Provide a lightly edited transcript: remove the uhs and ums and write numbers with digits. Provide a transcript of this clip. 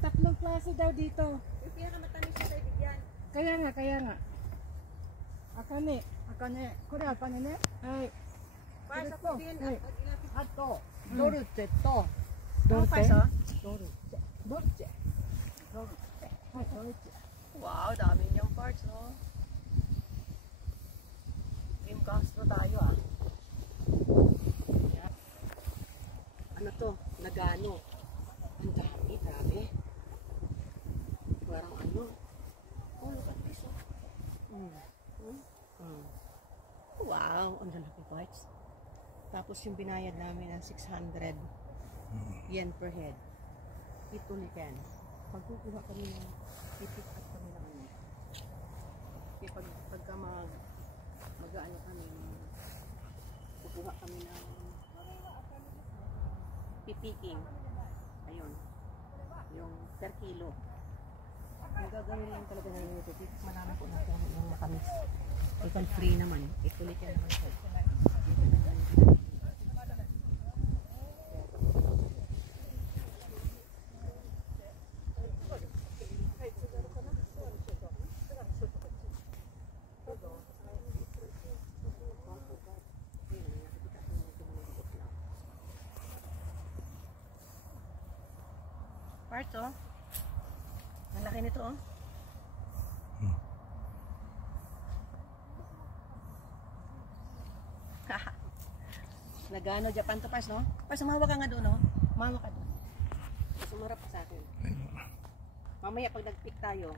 tatlong klase daw dito. Yung pinakamatamis sa kaibigan. Kaya nga. Akane. Kore akane ne? Hai. Para sa Ito, pidin hai. at ilapit. Ato, Dorute to. Dorite. Dorute. Dolce. Dolce. Hai, dolce. Wow, dami niyang parts, no? Team Castro tayo, ah. Ano to? Nagano. Ang dami, grabe. Parang ano. Oh, look at this. Wow, ang lalaki parts. Tapos yung binayad namin ng 600 yen per head. Ito ni Ken. Pagkukuha kami ng pipick up kami ng ano. Kaya pagka mag-ano kami, kukuha kami ng pipiking. Ayun. Yung per kilo. Yung gagawin lang talaga namin ito. Marami po na yung makamis. Ito free naman. Ito ulit yan naman po. Parts, oh. Ang laki nito, oh. Nagano, Japan to Pars, no? Pars, mahawa ka nga doon, no? Mahawa ka doon. Sumarap ka sa akin. Mamaya pag nag-pick tayo,